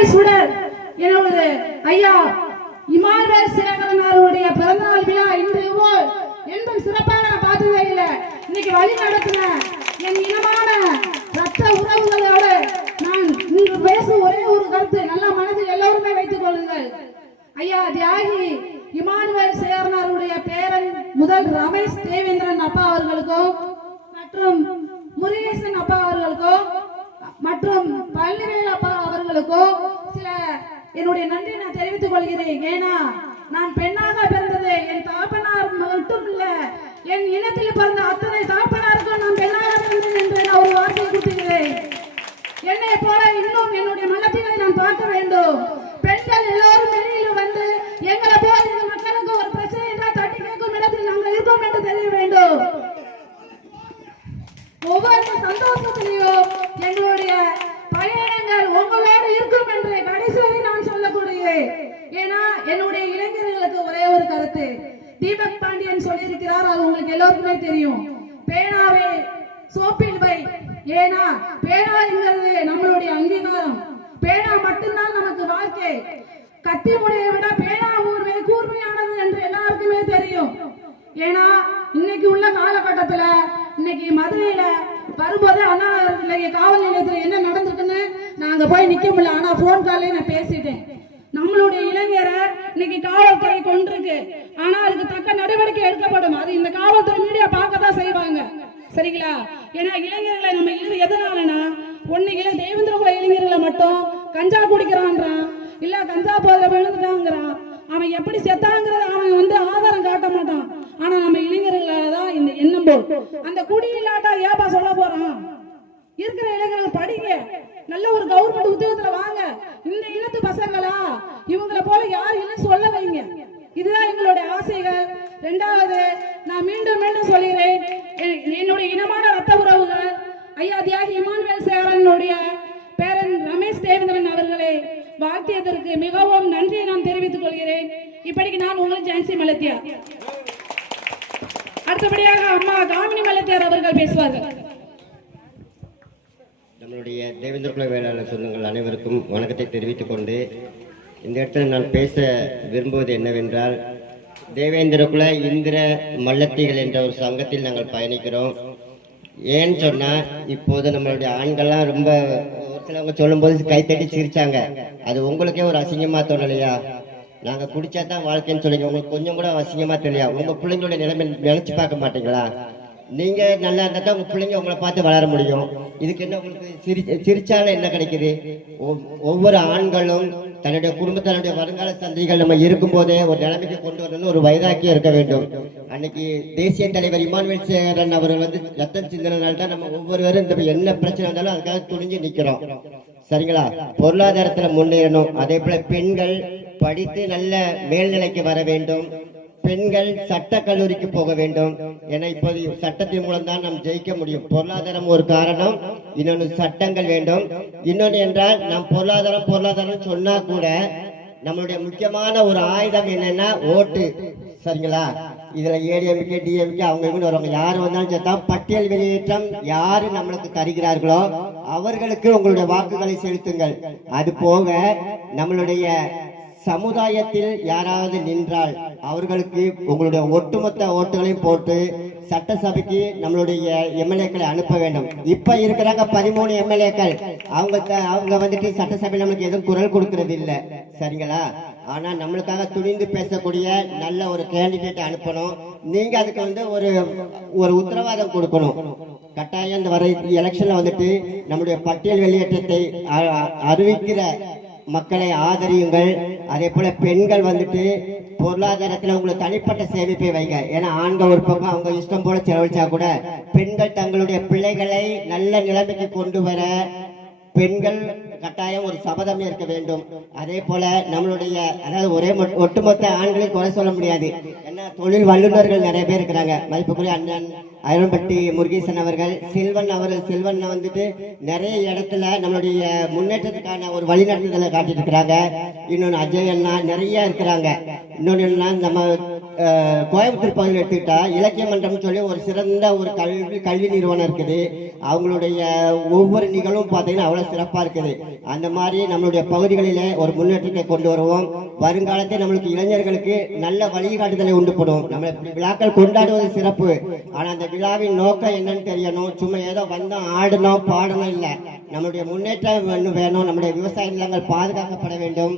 தியாகி சுடர். என்னோட ஐயா இமானுவேல் சேகரனாருடைய பிறந்தநாள் விழா இன்று போல் என்றும் சிறப்பாக நான் பார்த்ததே இல்லை. இன்னைக்கு வழி நடத்தின என் இனமான ரத்த உறவுகளோடு நான் இன்று பேசும் ஒரே ஒரு கருத்து நல்ல மனதில் எல்லோருமே வைத்துக் கொள்ளுங்கள். ஐயா தியாகி இமானுவேல் சேகரனாருடைய பேரன் முதல் ரமேஷ் தேவேந்திரன் அப்பா அவர்களுக்கும் மற்றும் முருகேசன் அப்பா அவர்களுக்கும் மற்றும் பழனிவேலப்பா அவர்களுக்கும் சில என்னுடைய நன்றி நான் தெரிவித்துக் கொள்கிறேன். ஏன்னா நான் பெண்ணாக பிறந்தது என் தாப்பனார் மட்டும் இல்ல என் இனத்தில் பிறந்த அத்தனை தாப்பனாருக்கும் நான் பெண்ணாக பிறந்தேன் என்று நான் ஒரு வார்த்தையை கொடுத்துகிறேன் என்னை போல இன்னும் என்னுடைய மனத்தினை நான் பார்க்க வேண்டும் பெண்கள் எல்லோரும் வெளியில் வந்து எங்களை போல இந்த மக்களுக்கு ஒரு பிரச்சனை என்றால் தட்டி கேட்கும் இடத்தில் நாங்கள் இருக்கோம் என்று தெரிய வேண்டும் ஒவ்வொரு சந்தோஷத்திலையும் எங்களுடைய பயணங்கள் உங்களோடு இருக்கும் என்று கடைசி வரை நான் சொல்லக்கூடியேன் ஏன்னா என்னுடைய இளைஞர்களுக்கு ஒரே ஒரு கருத்து தீபக் பாண்டியன் சொல்லியிருக்கிறார் அது உங்களுக்கு எல்லோருக்குமே தெரியும். பேனாவே சோப்பில் வை ஏன்னா பேனாங்கிறது நம்மளுடைய அங்கீகாரம். பேனா மட்டும்தான் நமக்கு வாழ்க்கை. கத்தி முனையை விட பேனா ஊர்மை கூர்மையானது என்று எல்லாருக்குமே தெரியும். ஏன்னா இன்னைக்கு உள்ள காலகட்டத்துல இன்னைக்கு மதுரையில வரும்போது அண்ணா நகர் காவல் நிலையத்துல என்ன நடந்திருக்குன்னு நாங்க போய் நிக்க முடியல. ஆனா போன் காலே நான் பேசிட்டேன். நம்மளுடைய இளைஞரை இன்னைக்கு காவல்துறை கொண்டிருக்கு. ஆனா அதுக்கு தக்க நடவடிக்கை எடுக்கப்படும். அது இந்த காவல்துறை மீடியா பார்க்க தான் செய்வாங்க. சரிங்களா? ஏன்னா இளைஞர்களை நம்ம இது எதனாலனா ஒண்ணு இளை தேவேந்திர குல இளைஞர்களை மட்டும் கஞ்சா குடிக்கிறான்றான். இல்ல கஞ்சா போதை விழுந்துட்டாங்கிறான். அவன் எப்படி செத்தாங்கிறத அவன் வந்து ஆதாரம் காட்ட மாட்டான். ஆனா நம்ம இளைஞர்களை தான் இந்த எண்ணம் போல். அந்த குடி இல்லாட்டா ஏப்பா சொல்ல போறான்? இருக்கிற இளைஞர்கள் படிங்க. நல்ல ஒரு கவர்மெண்ட் உத்தியோகத்துல வாங்க. இந்த இனத்து பசங்களா இவங்களை போல யார் இல்லைன்னு சொல்ல வைங்க. இதுதான் எங்களுடைய ஆசைகள். ரெண்டாவது நான் மீண்டும் மீண்டும் சொல்கிறேன் என்னுடைய இனமான ரத்த உறவுகள். ஐயா தியாகி இமானுவேல் சேரனுடைய பேரன் ரமேஷ் தேவேந்திரன் அவர்களை வாழ்த்தியதற்கு மிகவும் நன்றியை நான் தெரிவித்துக் கொள்கிறேன். இப்படிக்கு நான் உங்கள் ஜான்சி மலத்தியா. அடுத்தபடியாக அம்மா காமினி மலத்தியார் அவர்கள் பேசுவார்கள். நம்மளுடைய தேவேந்திர குல வேளாளர் சொந்தங்கள் அனைவருக்கும் வணக்கத்தை தெரிவித்துக் கொண்டு இந்த இடத்துல நான் பேச விரும்புவது என்னவென்றால் தேவேந்திர குல இந்திர மல்லத்திகள் என்ற ஒரு சங்கத்தில் நாங்கள் பயணிக்கிறோம். ஏன்னு சொன்னால் இப்போது நம்மளுடைய ஆண்கள்லாம் ரொம்ப ஒரு சிலவங்க சொல்லும்போது கைத்தட்டி சிரிச்சாங்க. அது உங்களுக்கே ஒரு அசிங்கமாக தோணலையா? நாங்கள் குடிச்சா தான் வாழ்க்கைன்னு சொல்லுங்க உங்களுக்கு கொஞ்சம் கூட அசிங்கமாக தெரியலையா? உங்கள் பிள்ளைங்களோட நிலைமை நினச்சி பார்க்க மாட்டீங்களா? நீங்கள் நல்லா இருந்தால் தான் உங்கள் பிள்ளைங்க உங்களை பார்த்து வளர முடியும். இதுக்கு என்ன உங்களுக்கு சிரி சிரிச்சால என்ன கிடைக்குது? ஒவ்- ஒவ்வொரு ஆண்களும் தன்னுடைய குடும்பத்தினுடைய வருங்கால சந்தைகள் நம்ம இருக்கும்போதே ஒரு நிலைமைக்கு கொண்டு வரணும்னு ஒரு வைராக்கியம் இருக்க வேண்டும். அன்னைக்கு தேசிய தலைவர் இமானுவேல் சேகரன் அவர்கள் வந்து ரத்தம் சிந்தனால தான் நம்ம ஒவ்வொருவரும் இந்த என்ன பிரச்சனை வந்தாலும் அதுக்காக துணிஞ்சு நிக்கிறோம். சரிங்களா? பொருளாதாரத்துல முன்னேறணும். அதே போல பெண்கள் படித்து நல்ல மேல்நிலைக்கு வர வேண்டும். பெண்கள் சட்ட கல்லூரிக்கு போக வேண்டும். என இப்போது சட்டத்தின் மூலம் தான் நாம் ஜெயிக்க முடியும். பொருளாதாரம் ஒரு காரணம் இன்னொன்று சட்டங்கள் வேண்டும். இன்னொன்று என்றால் நம் பொருளாதாரம் பொருளாதாரம் சொன்னா கூட நம்மளுடைய முக்கியமான ஒரு ஆயுதம் என்னன்னா ஓட்டு. சரிங்களா? இதுல ஏடிஎம்கே டிஎம்கே அவங்க இவங்க வருவாங்க. யார் வந்தாலும் சேர்த்தா பட்டியல் வெளியேற்றம் யாரு நம்மளுக்கு தருகிறார்களோ அவர்களுக்கு உங்களுடைய வாக்குகளை செலுத்துங்கள். அது போக நம்மளுடைய சமுதாயத்தில் யாராவது நின்றால் அவர்களுக்கு உங்களுடைய ஒட்டுமொத்த ஓட்டுகளையும் போட்டு சட்டசபைக்கு நம்மளுடைய எம்எல்ஏக்களை அனுப்ப வேண்டும். இப்ப இருக்கிறாங்க பதிமூணு எம்எல்ஏக்கள். அவங்க அவங்க வந்துட்டு சட்டசபையில் நம்மளுக்கு எதுவும் குரல் கொடுக்கறது இல்லை. சரிங்களா? ஆனா நம்மளுக்காக துணிந்து பேசக்கூடிய நல்ல ஒரு கேண்டிடேட் அனுப்பணும். நீங்க அதுக்கு வந்து ஒரு ஒரு உத்தரவாதம் கொடுக்கணும். கட்டாயம் இந்த வர எலெக்ஷன்ல வந்துட்டு நம்முடைய பட்டியல் வெளியேற்றத்தை அ- அறிவிக்கிற மக்களை ஆதரியுங்கள். அதே போல பெண்கள் வந்துட்டு பொருளாதாரத்தில் உங்களுக்கு தனிப்பட்ட சேமிப்பை வைங்க. ஏன்னா ஆண்கள் ஒரு பக்கம் அவங்க இஷ்டம் போல செலவழிச்சா கூட பெண்கள் தங்களுடைய பிள்ளைகளை நல்ல நிலைமைக்கு கொண்டு வர பெண்கள் கட்டாயம் ஒரு சபதம் இருக்க வேண்டும். அதே போல நம்மளுடைய அதாவது ஒரே ஒட்டுமொத்த ஆண்களையும் குறை சொல்ல முடியாது. ஏன்னா தொழில் வல்லுநர்கள் நிறைய பேர் இருக்கிறாங்க. மதிப்புக்குரிய அண்ணன் அயல்பட்டி முருகேசன் அவர்கள் செல்வன் அவர்கள் செல்வன் வந்துட்டு நிறைய இடத்துல நம்மளுடைய முன்னேற்றத்துக்கான ஒரு வழிநடத்துதலை காட்டிட்டு இருக்கிறாங்க. இன்னொன்று அஜய் அண்ணா நிறைய இருக்கிறாங்க. இன்னொன்று என்னன்னா நம்ம கோயம்புத்தூர் பகுதியில் எடுத்துக்கிட்டா இலக்கிய மன்றம்னு சொல்லி ஒரு சிறந்த ஒரு கல்வி கல்வி நிறுவனம் இருக்குது. அவங்களுடைய ஒவ்வொரு நிகழ்வும் பார்த்தீங்கன்னா அவ்வளோ சிறப்பாக இருக்குது. அந்த மாதிரி நம்மளுடைய பகுதிகளிலே ஒரு முன்னேற்றத்தை கொண்டு வருவோம். வருங்காலத்தில் நம்மளுக்கு இளைஞர்களுக்கு நல்ல வழிகாட்டுதலை உண்டு பண்ணும் நம்ம இப்படி விழாக்கள் கொண்டாடுவது சிறப்பு. ஆனால் அந்த விழாவின் நோக்கம் என்னன்னு தெரியணும். சும்மா ஏதோ வந்தோம் ஆடணும் பாடணும் இல்லை. நம்மளுடைய முன்னேற்றம் வேணும் நம்முடைய விவசாய நிலங்கள் பாதுகாக்கப்பட வேண்டும்.